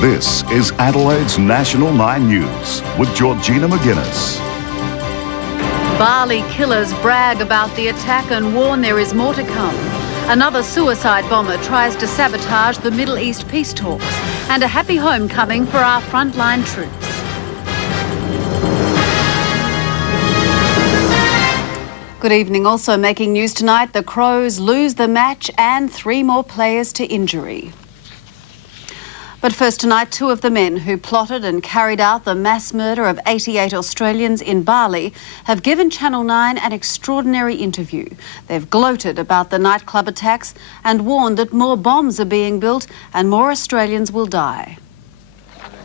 This is Adelaide's National 9 News with Georgina McGuinness. Bali killers brag about the attack and warn there is more to come. Another suicide bomber tries to sabotage the Middle East peace talks. And a happy homecoming for our frontline troops. Good evening. Also making news tonight, the Crows lose the match and 3 more players to injury. But first tonight, 2 of the men who plotted and carried out the mass murder of 88 Australians in Bali have given Channel 9 an extraordinary interview. They've gloated about the nightclub attacks and warned that more bombs are being built and more Australians will die.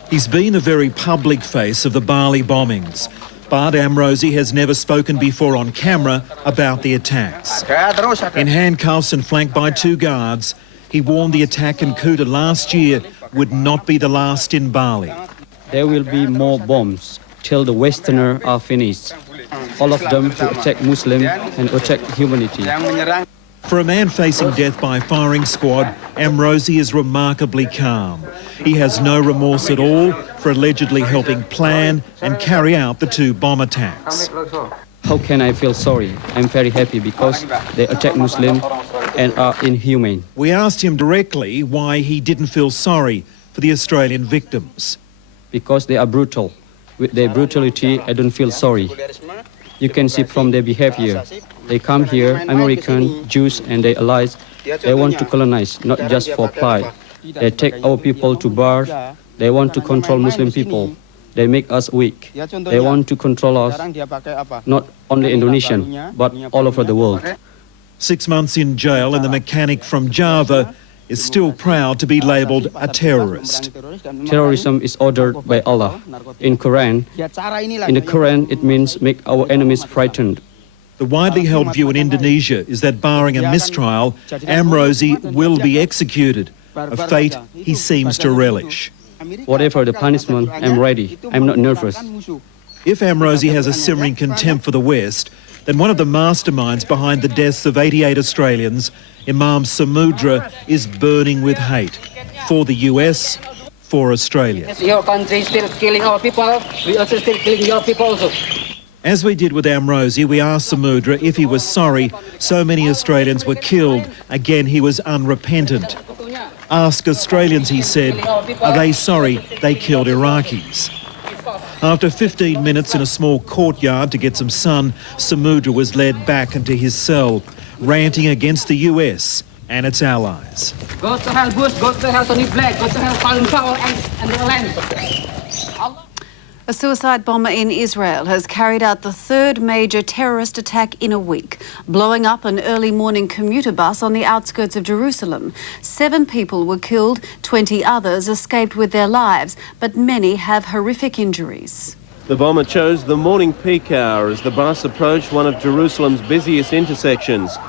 He's been a very public face of the Bali bombings, but Amrozi has never spoken before on camera about the attacks. In handcuffs and flanked by 2 guards, he warned the attack in Kuta last year would not be the last in Bali. There will be more bombs till the Westerners are finished. All of them to attack Muslim and attack humanity. For a man facing death by firing squad, Amrozi is remarkably calm. He has no remorse at all for allegedly helping plan and carry out the 2 bomb attacks. How can I feel sorry? I'm very happy because they attack Muslims and are inhumane. We asked him directly why he didn't feel sorry for the Australian victims. Because they are brutal. With their brutality, I don't feel sorry. You can see from their behavior. They come here, American, Jews and their allies. They want to colonize, not just for pride. They take our people to bars. They want to control Muslim people. They make us weak. They want to control us, not only Indonesian, but all over the world. 6 months in jail, and the mechanic from Java is still proud to be labelled a terrorist. Terrorism is ordered by Allah. In the Quran, it means make our enemies frightened. The widely held view in Indonesia is that barring a mistrial, Amrozi will be executed, a fate he seems to relish. Whatever the punishment, I'm ready. I'm not nervous. If Amrozi has a simmering contempt for the West, then one of the masterminds behind the deaths of 88 Australians, Imam Samudra, is burning with hate for the US, for Australia. Your country is still killing our people. We also still killing your people also. As we did with Amrozi, we asked Samudra if he was sorry so many Australians were killed. Again, he was unrepentant. Ask Australians, he said, are they sorry they killed Iraqis? After 15 minutes in a small courtyard to get some sun, Samudra was led back into his cell, ranting against the US and its allies. Go to hell, Bush. Go to hell, Tony Blair. Go to hell, Colin Powell and the land. A suicide bomber in Israel has carried out the 3rd major terrorist attack in a week, blowing up an early morning commuter bus on the outskirts of Jerusalem. 7 people were killed, 20 others escaped with their lives, but many have horrific injuries. The bomber chose the morning peak hour as the bus approached one of Jerusalem's busiest intersections.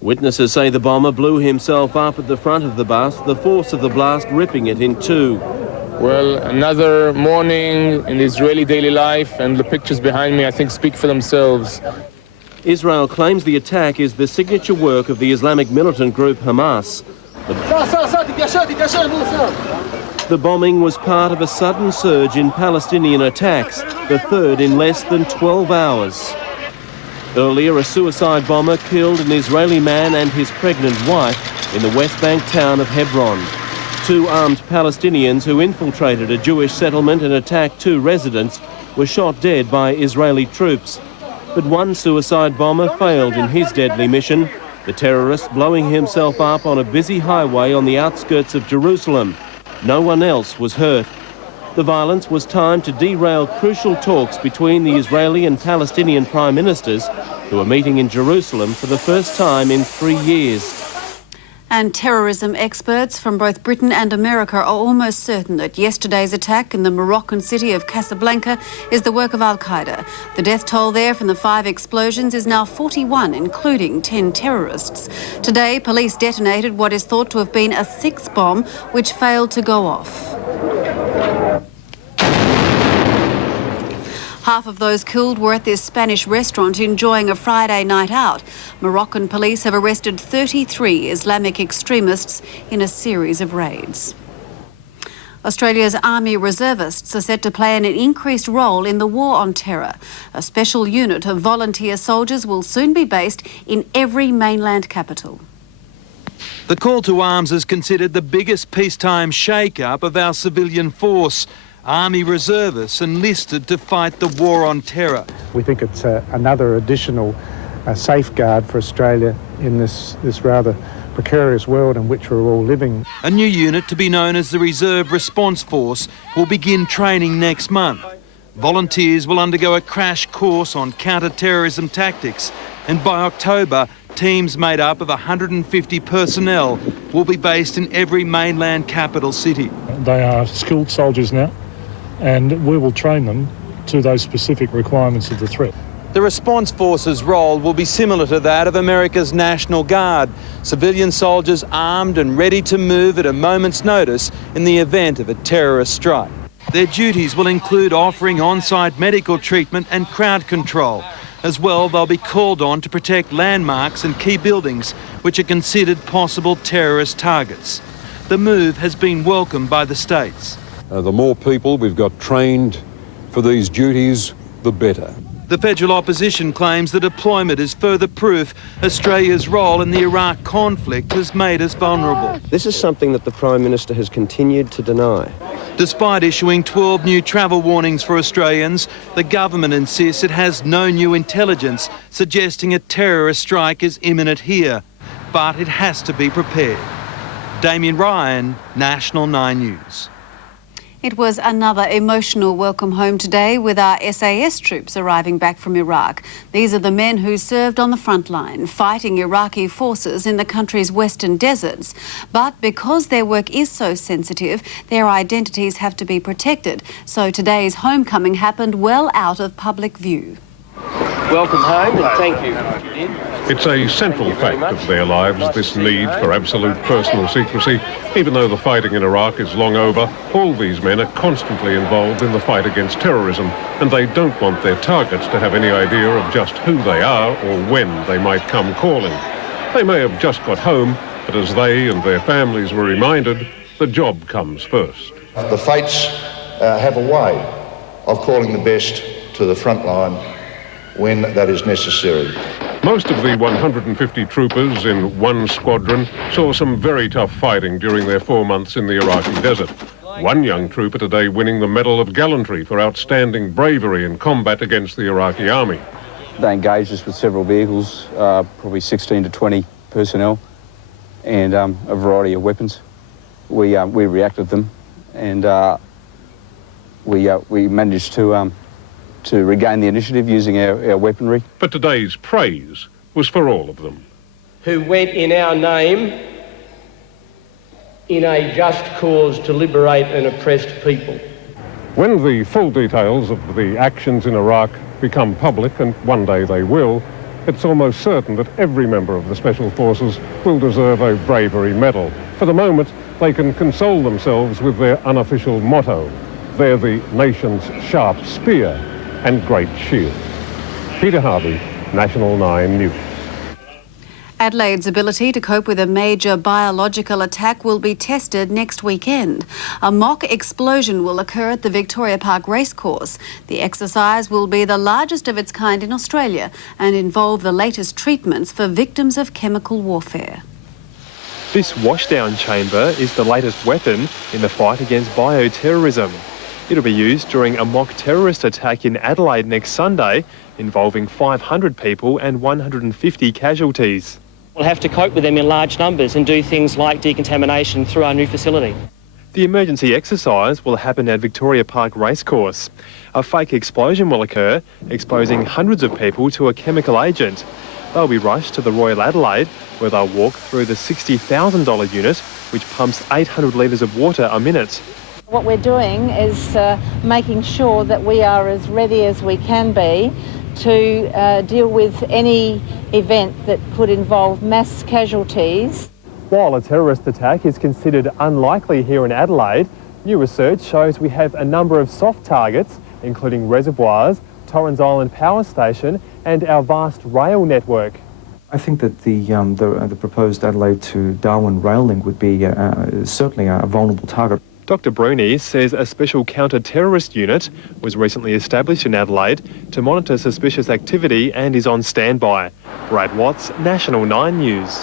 Witnesses say the bomber blew himself up at the front of the bus, the force of the blast ripping it in 2. Well, another morning in the Israeli daily life, and the pictures behind me, I think, speak for themselves. Israel claims the attack is the signature work of the Islamic militant group Hamas. The bombing was part of a sudden surge in Palestinian attacks, the 3rd in less than 12 hours. Earlier, a suicide bomber killed an Israeli man and his pregnant wife in the West Bank town of Hebron. 2 armed Palestinians who infiltrated a Jewish settlement and attacked 2 residents were shot dead by Israeli troops. But 1 suicide bomber failed in his deadly mission, the terrorist blowing himself up on a busy highway on the outskirts of Jerusalem. No one else was hurt. The violence was timed to derail crucial talks between the Israeli and Palestinian prime ministers, who are meeting in Jerusalem for the first time in 3 years. And terrorism experts from both Britain and America are almost certain that yesterday's attack in the Moroccan city of Casablanca is the work of Al-Qaeda. The death toll there from the 5 explosions is now 41, including 10 terrorists. Today, police detonated what is thought to have been a 6th bomb, which failed to go off. Half of those killed were at this Spanish restaurant enjoying a Friday night out. Moroccan police have arrested 33 Islamic extremists in a series of raids. Australia's Army reservists are set to play an increased role in the war on terror. A special unit of volunteer soldiers will soon be based in every mainland capital. The call to arms is considered the biggest peacetime shake-up of our civilian force. Army reservists enlisted to fight the war on terror. We think it's another additional safeguard for Australia in this rather precarious world in which we're all living. A new unit to be known as the Reserve Response Force will begin training next month. Volunteers will undergo a crash course on counter-terrorism tactics, and by October, teams made up of 150 personnel will be based in every mainland capital city. They are skilled soldiers now, and we will train them to those specific requirements of the threat. The Response Force's role will be similar to that of America's National Guard, civilian soldiers armed and ready to move at a moment's notice in the event of a terrorist strike. Their duties will include offering on-site medical treatment and crowd control. As well, they'll be called on to protect landmarks and key buildings which are considered possible terrorist targets. The move has been welcomed by the states. The more people we've got trained for these duties, the better. The federal opposition claims the deployment is further proof Australia's role in the Iraq conflict has made us vulnerable. This is something that the Prime Minister has continued to deny. Despite issuing 12 new travel warnings for Australians, the government insists it has no new intelligence suggesting a terrorist strike is imminent here. But it has to be prepared. Damien Ryan, National 9 News. It was another emotional welcome home today with our SAS troops arriving back from Iraq. These are the men who served on the front line, fighting Iraqi forces in the country's western deserts. But because their work is so sensitive, their identities have to be protected. So today's homecoming happened well out of public view. Welcome home and thank you. It's a central fact of their lives, this need for absolute personal secrecy. Even though the fighting in Iraq is long over, all these men are constantly involved in the fight against terrorism, and they don't want their targets to have any idea of just who they are or when they might come calling. They may have just got home, but as they and their families were reminded, the job comes first. The fates have a way of calling the best to the front line when that is necessary. Most of the 150 troopers in one squadron saw some very tough fighting during their 4 months in the Iraqi desert. One young trooper today winning the Medal of Gallantry for outstanding bravery in combat against the Iraqi army. They engaged us with several vehicles, probably 16 to 20 personnel, and a variety of weapons. We reacted them, and we managed to regain the initiative using our weaponry. But today's praise was for all of them. Who went in our name in a just cause to liberate an oppressed people. When the full details of the actions in Iraq become public, and one day they will, it's almost certain that every member of the Special Forces will deserve a bravery medal. For the moment, they can console themselves with their unofficial motto. They're the nation's sharp spear and great shield. Peter Harvey, National 9 News. Adelaide's ability to cope with a major biological attack will be tested next weekend. A mock explosion will occur at the Victoria Park Racecourse. The exercise will be the largest of its kind in Australia and involve the latest treatments for victims of chemical warfare. This washdown chamber is the latest weapon in the fight against bioterrorism. It'll be used during a mock terrorist attack in Adelaide next Sunday, involving 500 people and 150 casualties. We'll have to cope with them in large numbers and do things like decontamination through our new facility. The emergency exercise will happen at Victoria Park Racecourse. A fake explosion will occur, exposing hundreds of people to a chemical agent. They'll be rushed to the Royal Adelaide, where they'll walk through the $60,000 unit, which pumps 800 litres of water a minute. What we're doing is making sure that we are as ready as we can be to deal with any event that could involve mass casualties. While a terrorist attack is considered unlikely here in Adelaide, new research shows we have a number of soft targets, including reservoirs, Torrens Island Power Station and our vast rail network. I think that the proposed Adelaide to Darwin rail link would be certainly a vulnerable target. Dr Bruni says a special counter-terrorist unit was recently established in Adelaide to monitor suspicious activity and is on standby. Brad Watts, National 9 News.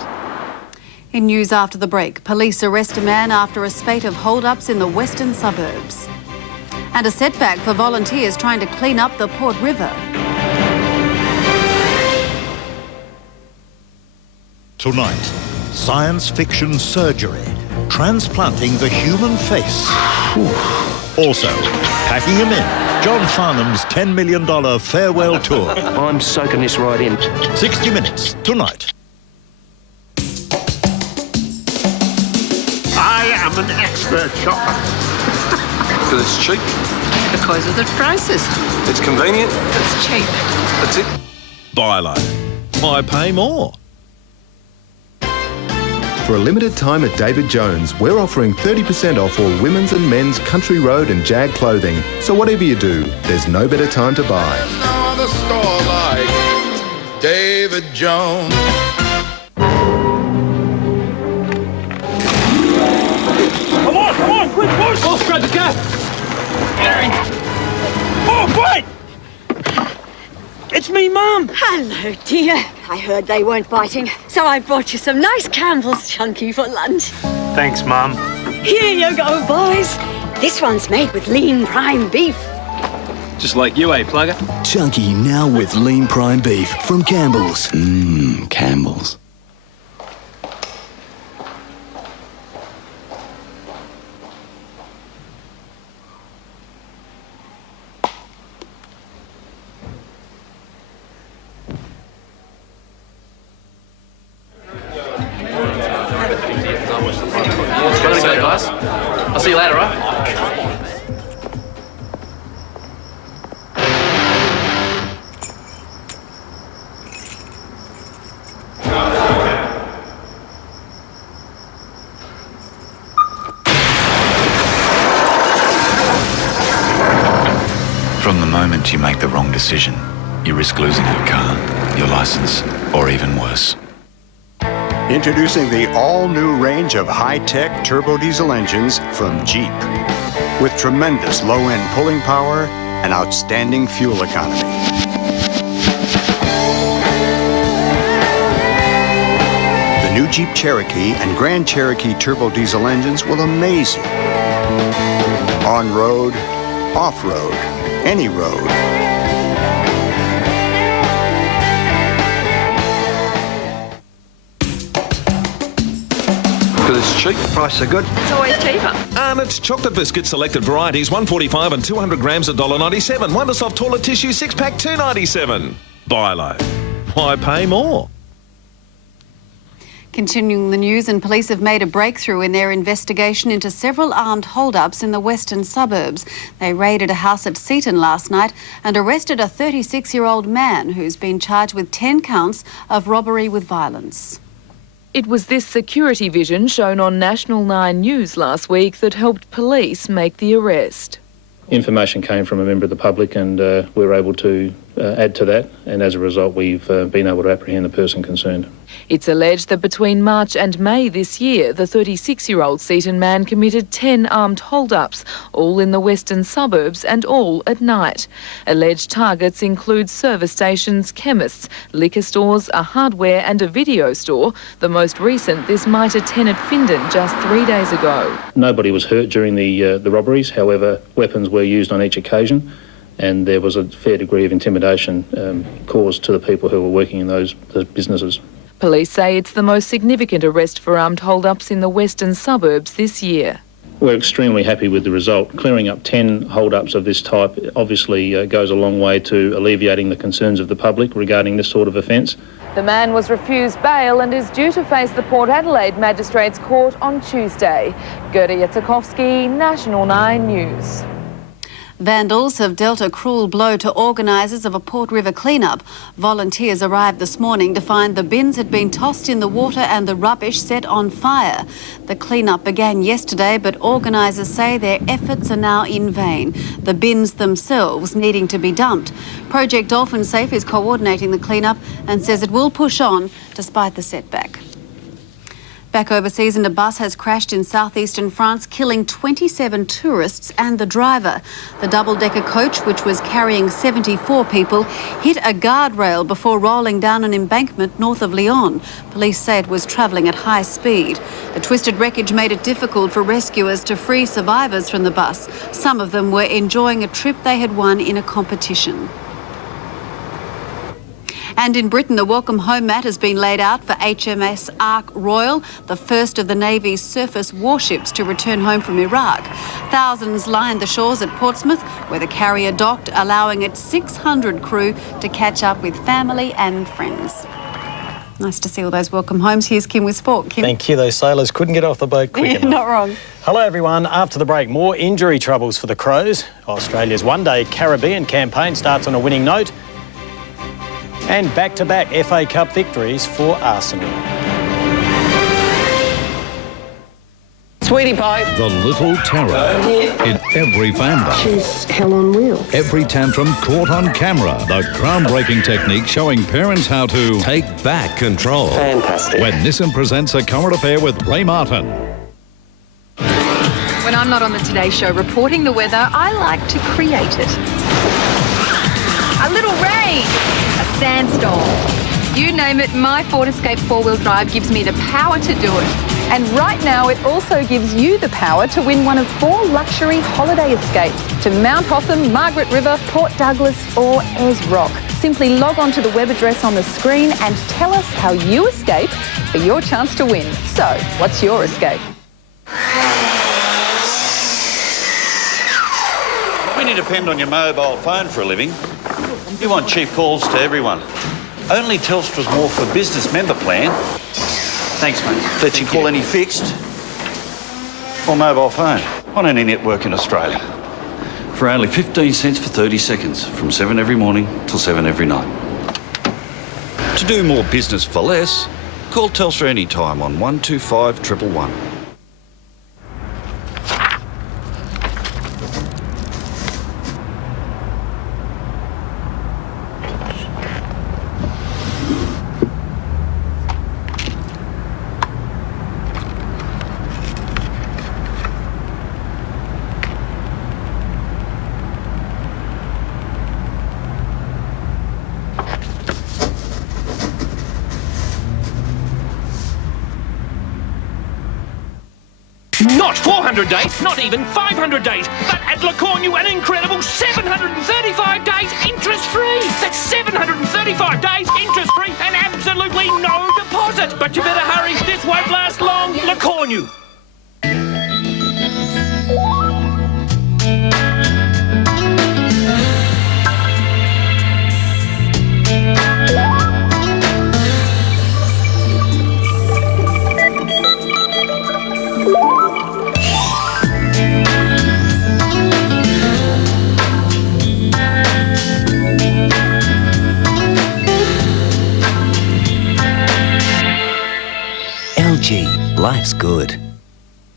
In news after the break, police arrest a man after a spate of hold-ups in the western suburbs. And a setback for volunteers trying to clean up the Port River. Tonight, science fiction surgery, transplanting the human face. Also, packing him in, John Farnham's $10 million farewell tour. I'm soaking this right in. 60 Minutes, tonight. I am an expert shopper. Because it's cheap. Because of the prices. It's convenient. It's cheap. That's it. Buy low. Why pay more? For a limited time at David Jones, we're offering 30% off all women's and men's Country Road and Jag clothing. So whatever you do, there's no better time to buy. There's no other store like David Jones. Come on, quick push! Oh, grab the gas! Oh, wait! It's me, Mum. Hello, dear. I heard they weren't biting, so I brought you some nice Campbell's Chunky for lunch. Thanks, Mum. Here you go, boys. This one's made with lean prime beef. Just like you, plugger? Chunky now with lean prime beef from Campbell's. Campbell's. I'll see you later, right? From the moment you make the wrong decision, you risk losing your car, your license, or even worse. Introducing the all-new range of high-tech turbo diesel engines from Jeep. With tremendous low-end pulling power and outstanding fuel economy. The new Jeep Cherokee and Grand Cherokee turbo diesel engines will amaze you. On-road, off-road, any road. Because it's cheap. Prices are good. It's always cheaper. And it's chocolate biscuit selected varieties, $1.45 and 200 grams at $1.97. Wondersoft toilet tissue 6-pack, $2.97. Buy low. Why pay more? Continuing the news, and police have made a breakthrough in their investigation into several armed hold-ups in the western suburbs. They raided a house at Seaton last night and arrested a 36-year-old man who's been charged with 10 counts of robbery with violence. It was this security vision shown on National 9 News last week that helped police make the arrest. Information came from a member of the public and we were able to add to that, and as a result we've been able to apprehend the person concerned. It's alleged that between March and May this year, the 36-year-old Seaton man committed 10 armed hold-ups, all in the western suburbs and all at night. Alleged targets include service stations, chemists, liquor stores, a hardware and a video store. The most recent, this mitre 10 at Findon just 3 days ago. Nobody was hurt during the robberies, however weapons were used on each occasion, and there was a fair degree of intimidation caused to the people who were working in those businesses. Police say it's the most significant arrest for armed hold-ups in the western suburbs this year. We're extremely happy with the result. Clearing up 10 hold-ups of this type obviously goes a long way to alleviating the concerns of the public regarding this sort of offence. The man was refused bail and is due to face the Port Adelaide Magistrates Court on Tuesday. Gerda Yatsakowski, National 9 News. Vandals have dealt a cruel blow to organisers of a Port River clean-up. Volunteers arrived this morning to find the bins had been tossed in the water and the rubbish set on fire. The clean-up began yesterday, but organisers say their efforts are now in vain, the bins themselves needing to be dumped. Project Dolphin Safe is coordinating the clean-up and says it will push on despite the setback. Back overseas, and a bus has crashed in southeastern France, killing 27 tourists and the driver. The double-decker coach, which was carrying 74 people, hit a guardrail before rolling down an embankment north of Lyon. Police say it was travelling at high speed. The twisted wreckage made it difficult for rescuers to free survivors from the bus. Some of them were enjoying a trip they had won in a competition. And in Britain, the welcome home mat has been laid out for HMS Ark Royal, the first of the Navy's surface warships to return home from Iraq. Thousands lined the shores at Portsmouth, where the carrier docked, allowing its 600 crew to catch up with family and friends. Nice to see all those welcome homes. Here's Kim with Sport. Kim. Thank you. Those sailors couldn't get off the boat quick enough. Not wrong. Hello, everyone. After the break, more injury troubles for the Crows. Australia's one-day Caribbean campaign starts on a winning note. And back-to-back FA Cup victories for Arsenal. Sweetie pie. The little terror in every family. She's hell on wheels. Every tantrum caught on camera. The groundbreaking technique showing parents how to take back control. Fantastic. When Nissan presents A Current Affair with Ray Martin. When I'm not on the Today Show reporting the weather, I like to create it. A little rain. Sandstorm. You name it, my Ford Escape four-wheel drive gives me the power to do it. And right now, it also gives you the power to win one of 4 luxury holiday escapes to Mount Hotham, Margaret River, Port Douglas or Ayers Rock. Simply log on to the web address on the screen and tell us how you escape for your chance to win. So, what's your escape? When you depend on your mobile phone for a living, you want cheap calls to everyone. Only Telstra's More for Business member plan. Thanks, mate. Lets you call any fixed or mobile phone on any network in Australia for only 15 cents for 30 seconds from 7 every morning till 7 every night. To do more business for less, call Telstra anytime on 125 111. Not 400 days, not even 500 days, but at LeCornu an incredible 735 days interest-free. That's 735 days interest-free and absolutely no deposit. But you better hurry, this won't last long. LeCornu. Life's good.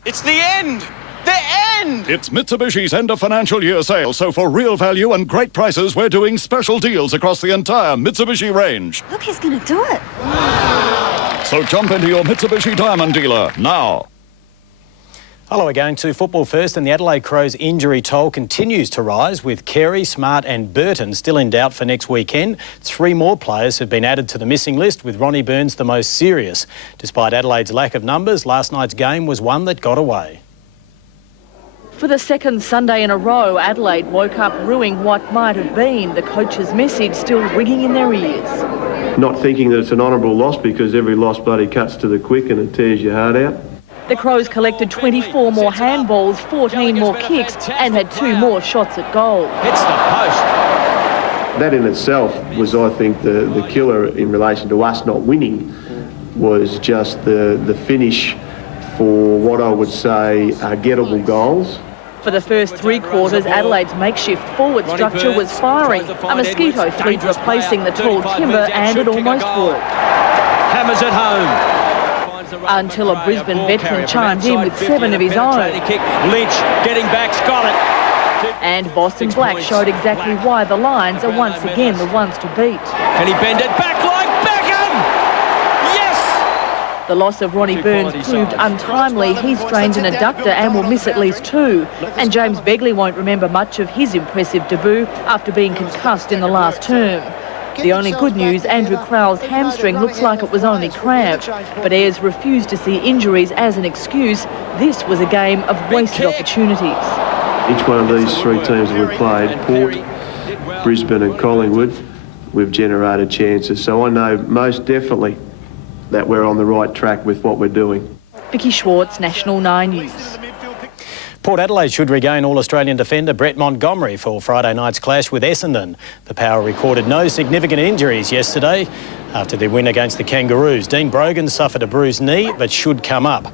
It's the end! The end! It's Mitsubishi's end of financial year sale, so for real value and great prices, we're doing special deals across the entire Mitsubishi range. Look, he's going to do it. So jump into your Mitsubishi Diamond dealer now. Hello again to football first, and the Adelaide Crows injury toll continues to rise with Carey, Smart and Burton still in doubt for next weekend. 3 more players have been added to the missing list, with Ronnie Burns the most serious. Despite Adelaide's lack of numbers, last night's game was one that got away. For the second Sunday in a row, Adelaide woke up rueing what might have been, the coach's message still ringing in their ears. Not thinking that it's an honourable loss, because every loss bloody cuts to the quick and it tears your heart out. The Crows collected 24 more handballs, 14 more kicks and had 2 more shots at goal. It's the post. That in itself was, I think, the killer in relation to us not winning, was just the finish for what I would say are gettable goals. For the first 3 quarters, Adelaide's makeshift forward structure was firing. A mosquito fleet replacing the tall timber, and it almost worked. Hammers it home. Until a Brisbane veteran chimed in with 7 of his own. Lynch getting back, got it. And Boston Black showed exactly why the Lions are once again the ones to beat. Can he bend it back like Beckham? Yes! The loss of Ronnie Burns proved untimely. He's strained an adductor and will miss at least 2. And James Begley won't remember much of his impressive debut after being concussed in the last term. The only good news, Andrew Crowell's hamstring looks like it was only cramped, but Ayres refused to see injuries as an excuse. This was a game of wasted opportunities. Each one of these 3 teams that we've played, Port, Brisbane and Collingwood, we've generated chances. So I know most definitely that we're on the right track with what we're doing. Vicky Schwartz, National 9 News. Port Adelaide should regain All-Australian defender Brett Montgomery for Friday night's clash with Essendon. The Power recorded no significant injuries yesterday after their win against the Kangaroos. Dean Brogan suffered a bruised knee but should come up.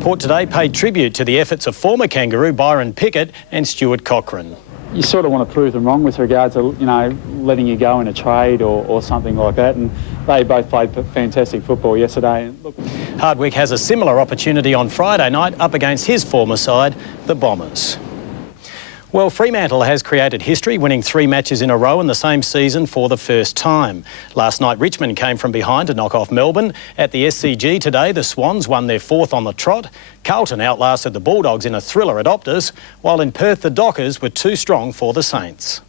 Port today paid tribute to the efforts of former Kangaroo Byron Pickett and Stuart Cochrane. You sort of want to prove them wrong with regards to, you know, letting you go in a trade or something like that, and they both played fantastic football yesterday. And look, Hardwick has a similar opportunity on Friday night up against his former side, the Bombers. Well, Fremantle has created history, winning 3 matches in a row in the same season for the first time. Last night, Richmond came from behind to knock off Melbourne. At the SCG today, the Swans won their 4th on the trot. Carlton outlasted the Bulldogs in a thriller at Optus, while in Perth, the Dockers were too strong for the Saints.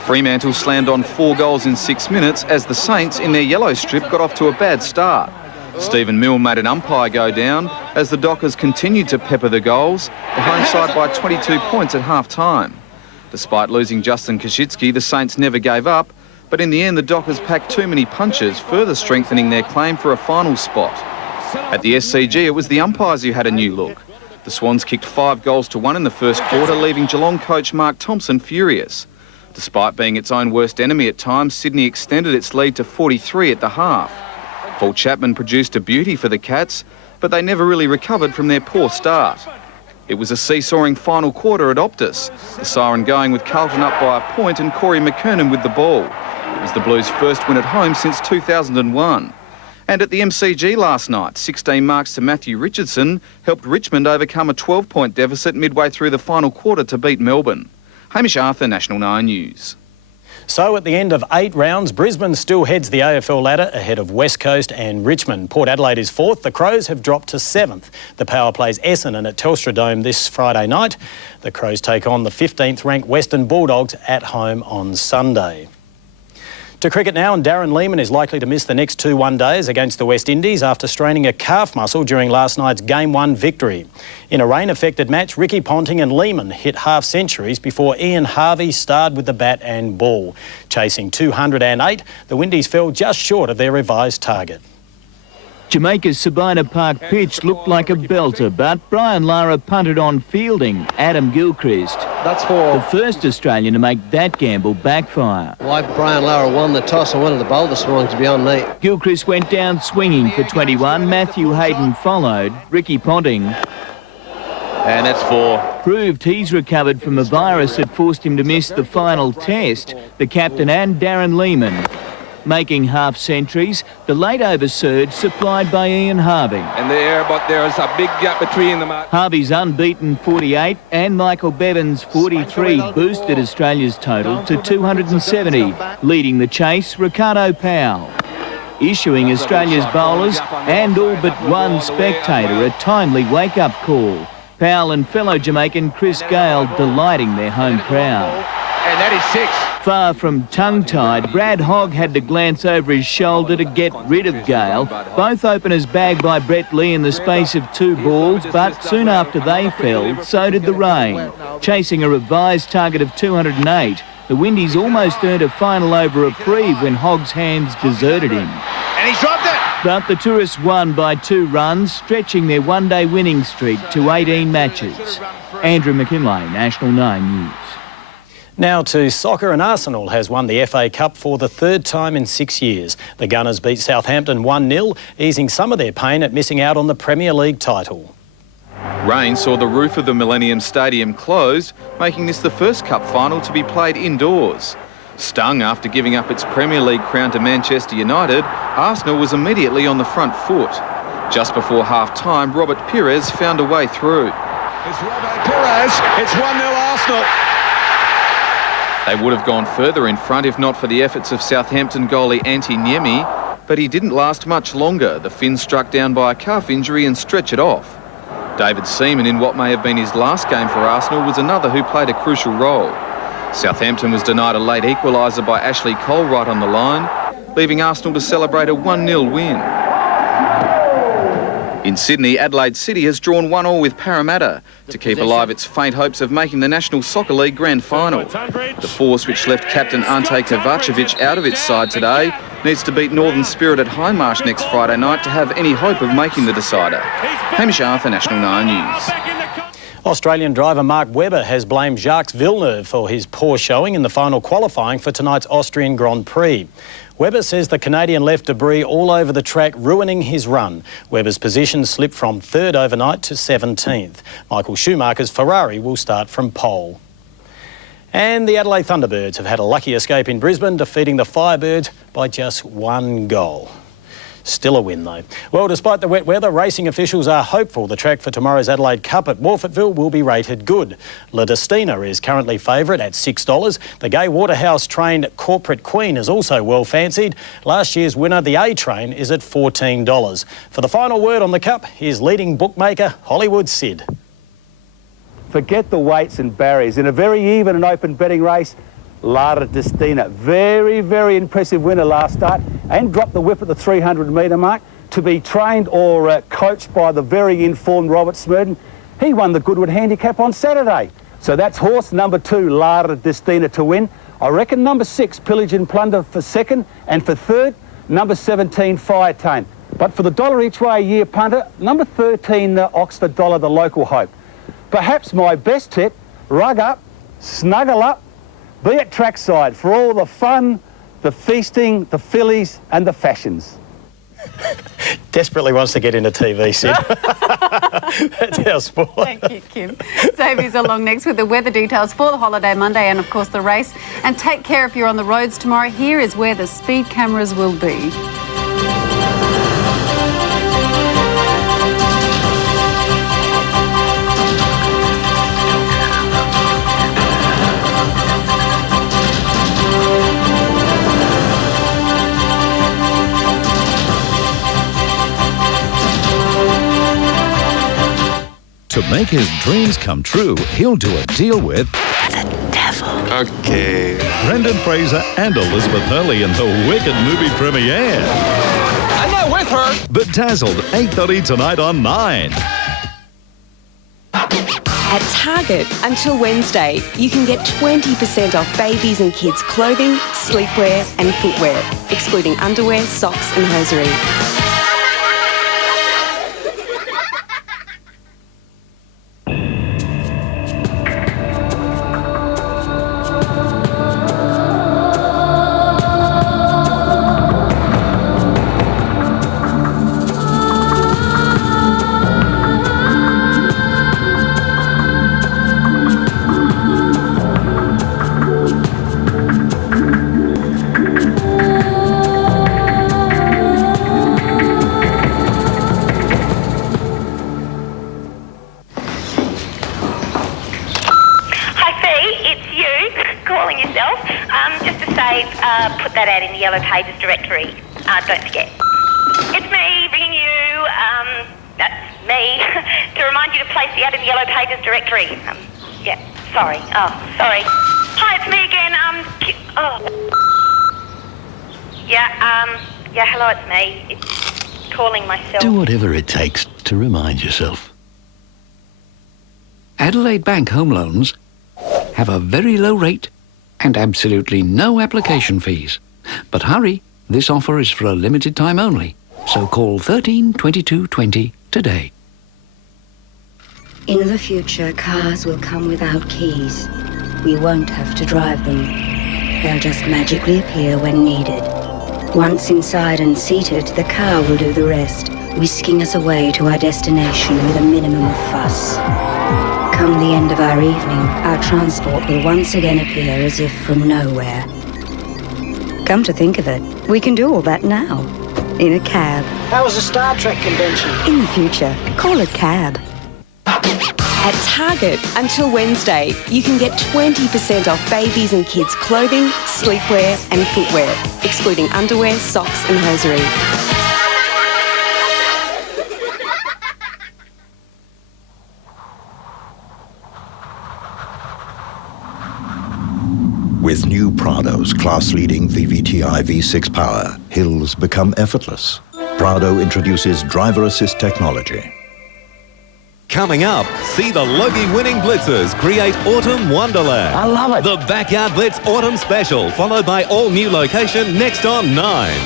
Fremantle slammed on 4 goals in 6 minutes as the Saints, in their yellow strip, got off to a bad start. Stephen Mill made an umpire go down as the Dockers continued to pepper the goals, the home side by 22 points at half-time. Despite losing Justin Koschitzky, the Saints never gave up, but in the end the Dockers packed too many punches, further strengthening their claim for a final spot. At the SCG, it was the umpires who had a new look. The Swans kicked 5 goals to 1 in the first quarter, leaving Geelong coach Mark Thompson furious. Despite being its own worst enemy at times, Sydney extended its lead to 43 at the half. Paul Chapman produced a beauty for the Cats, but they never really recovered from their poor start. It was a seesawing final quarter at Optus, the siren going with Carlton up by a point and Corey McKernan with the ball. It was the Blues' first win at home since 2001. And at the MCG last night, 16 marks to Matthew Richardson helped Richmond overcome a 12-point deficit midway through the final quarter to beat Melbourne. Hamish Arthur, National 9 News. So at the end of 8 rounds, Brisbane still heads the AFL ladder ahead of West Coast and Richmond. Port Adelaide is 4th. The Crows have dropped to 7th. The Power plays Essendon at Telstra Dome this Friday night. The Crows take on the 15th ranked Western Bulldogs at home on Sunday. To cricket now, and Darren Lehmann is likely to miss the next 2 one-days against the West Indies after straining a calf muscle during last night's Game 1 victory. In a rain-affected match, Ricky Ponting and Lehmann hit half-centuries before Ian Harvey starred with the bat and ball. Chasing 208, the Windies fell just short of their revised target. Jamaica's Sabina Park pitch looked like a belter, but Brian Lara punted on fielding Adam Gilchrist. That's for the first Australian to make that gamble backfire. Why Brian Lara won the toss and wanted the bowl this morning, to be on me. Gilchrist went down swinging for 21. Matthew Hayden followed. Ricky Ponting. And that's for... proved he's recovered from a virus that forced him to miss the final test. The captain and Darren Lehmann making half-centuries, the late-over surge supplied by Ian Harvey. And there, but there's a big gap between them. Harvey's unbeaten 48 and Michael Bevan's 43 boosted Australia's total to 270, leading the chase Ricardo Powell. Issuing Australia's bowlers and all but one spectator a timely wake-up call. Powell and fellow Jamaican Chris Gale delighting their home crowd. And that is 6. Far from tongue-tied, Brad Hogg had to glance over his shoulder to get rid of Gale. Both openers bagged by Brett Lee in the space of 2 balls, but soon after they fell, so did the rain. Chasing a revised target of 208, the Windies almost earned a final over reprieve when Hogg's hands deserted him. And he's dropped it! But the tourists won by 2 runs, stretching their one-day winning streak to 18 matches. Andrew McKinlay, National 9 News. Now to soccer, and Arsenal has won the FA Cup for the 3rd time in 6 years. The Gunners beat Southampton 1-0, easing some of their pain at missing out on the Premier League title. Rain saw the roof of the Millennium Stadium closed, making this the first cup final to be played indoors. Stung after giving up its Premier League crown to Manchester United, Arsenal was immediately on the front foot. Just before half-time, Robert Pires found a way through. It's Robert Pires. It's 1-0 Arsenal. They would have gone further in front if not for the efforts of Southampton goalie Antti Niemi, but he didn't last much longer. The Finn struck down by a calf injury and stretched it off. David Seaman, in what may have been his last game for Arsenal, was another who played a crucial role. Southampton was denied a late equaliser by Ashley Cole right on the line, leaving Arsenal to celebrate a 1-0 win. In Sydney, Adelaide City has drawn 1-1 with Parramatta to keep alive its faint hopes of making the National Soccer League Grand Final. The force, which left captain Ante Kovacevic out of its side today, needs to beat Northern Spirit at Highmarsh next Friday night to have any hope of making the decider. Hamish Arthur, National 9 News. Australian driver Mark Webber has blamed Jacques Villeneuve for his poor showing in the final qualifying for tonight's Austrian Grand Prix. Webber says the Canadian left debris all over the track, ruining his run. Webber's position slipped from 3rd overnight to 17th. Michael Schumacher's Ferrari will start from pole. And the Adelaide Thunderbirds have had a lucky escape in Brisbane, defeating the Firebirds by just 1 goal. Still a win, though. Well, despite the wet weather, racing officials are hopeful the track for tomorrow's Adelaide Cup at Morphettville will be rated good. La Destina is currently favourite at $6. The Gay Waterhouse-trained Corporate Queen is also well fancied. Last year's winner, the A-Train, is at $14. For the final word on the Cup, here's leading bookmaker Hollywood Sid. Forget the weights and barriers. In a very even and open betting race, La Destina, very, very impressive winner last start and dropped the whip at the 300-metre mark. To be trained or coached by the very informed Robert Smurden, he won the Goodwood Handicap on Saturday. So that's horse number 2, La Destina, to win. I reckon number 6, Pillage and Plunder, for second, and for third, number 17, Fire Tone. But for the $1 each way a year punter, number 13, Oxford Dollar, the local hope. Perhaps my best tip, rug up, snuggle up, be at trackside for all the fun, the feasting, the fillies and the fashions. Desperately wants to get into TV, Sid. That's our sport. Thank you, Kim. Xavier's along next with the weather details for the holiday Monday and, of course, the race. And take care if you're on the roads tomorrow. Here is where the speed cameras will be. To make his dreams come true, he'll do a deal with the devil. Okay. Brendan Fraser and Elizabeth Hurley in the Wicked movie premiere. I'm not with her. Bedazzled, 8:30 tonight on 9. At Target, until Wednesday, you can get 20% off babies and kids' clothing, sleepwear and footwear, excluding underwear, socks and hosiery. Put that ad in the Yellow Pages directory. Don't forget. It's me ringing you, that's me, to remind you to place the ad in the Yellow Pages directory. Yeah, sorry. Oh, sorry. Hi, it's me again. Yeah, hello, it's me. It's calling myself. Do whatever it takes to remind yourself. Adelaide Bank home loans have a very low rate and absolutely no application fees. But hurry, this offer is for a limited time only. So call 13 22 20 today. In the future, cars will come without keys. We won't have to drive them. They'll just magically appear when needed. Once inside and seated, the car will do the rest, whisking us away to our destination with a minimum of fuss. Come the end of our evening, our transport will once again appear as if from nowhere. Come to think of it, we can do all that now, in a cab. How was the Star Trek convention? In the future, call it cab. At Target, until Wednesday, you can get 20% off babies and kids' clothing, sleepwear and footwear, excluding underwear, socks and hosiery. With new Prado's class-leading VVTi V6 power, hills become effortless. Prado introduces driver assist technology. Coming up, see the Logie-winning Blitzers create Autumn Wonderland. I love it. The Backyard Blitz Autumn Special, followed by all-new location next on 9.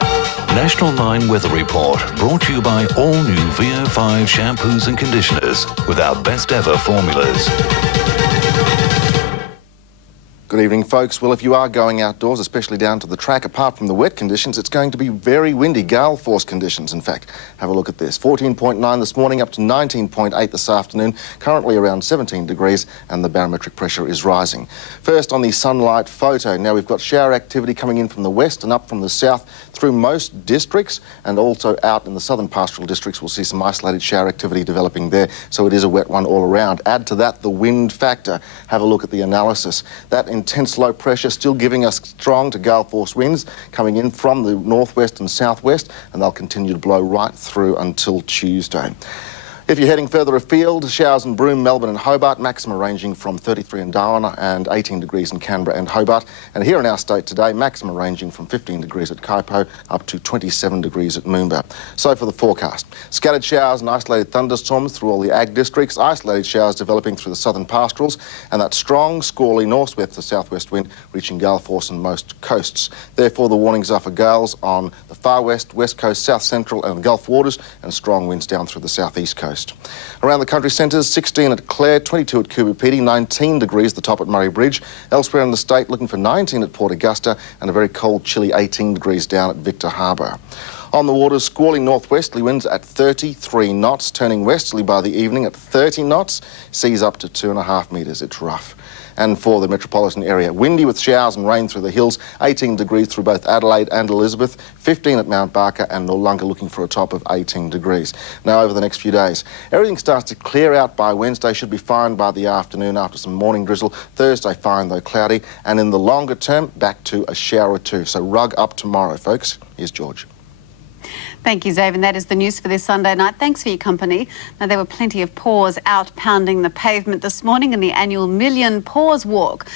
National 9 Weather Report, brought to you by all-new VO5 shampoos and conditioners with our best-ever formulas. Good evening, folks. Well, if you are going outdoors, especially down to the track, apart from the wet conditions, it's going to be very windy, gale force conditions, in fact. Have a look at this. 14.9 this morning, up to 19.8 this afternoon, currently around 17 degrees, and the barometric pressure is rising. First, on the sunlight photo. Now, we've got shower activity coming in from the west and up from the south through most districts, and also out in the southern pastoral districts, we'll see some isolated shower activity developing there, so it is a wet one all around. Add to that the wind factor. Have a look at the analysis. That intense low pressure still giving us strong to gale force winds coming in from the northwest and southwest, and they'll continue to blow right through until Tuesday. If you're heading further afield, showers in Broome, Melbourne and Hobart, maximum ranging from 33 in Darwin and 18 degrees in Canberra and Hobart. And here in our state today, maximum ranging from 15 degrees at Kaipo up to 27 degrees at Moomba. So for the forecast, scattered showers and isolated thunderstorms through all the ag districts, isolated showers developing through the southern pastorals, and that strong, squally northwest to southwest wind reaching gale force in most coasts. Therefore, the warnings are for gales on the far west, west coast, south central and Gulf waters, and strong winds down through the southeast coast. Around the country centres, 16 at Clare, 22 at Cooperative, 19 degrees the top at Murray Bridge. Elsewhere in the state, looking for 19 at Port Augusta and a very cold, chilly 18 degrees down at Victor Harbour. On the waters, squally northwesterly winds at 33 knots, turning westerly by the evening at 30 knots, seas up to 2.5 metres. It's rough. And for the metropolitan area, windy with showers and rain through the hills, 18 degrees through both Adelaide and Elizabeth, 15 at Mount Barker and Noarlunga looking for a top of 18 degrees. Now over the next few days, everything starts to clear out by Wednesday, should be fine by the afternoon after some morning drizzle. Thursday fine though cloudy, and in the longer term, back to a shower or two. So rug up tomorrow, folks. Here's George. Thank you, Xavier. And that is the news for this Sunday night. Thanks for your company. Now, there were plenty of paws out pounding the pavement this morning in the annual Million Paws Walk.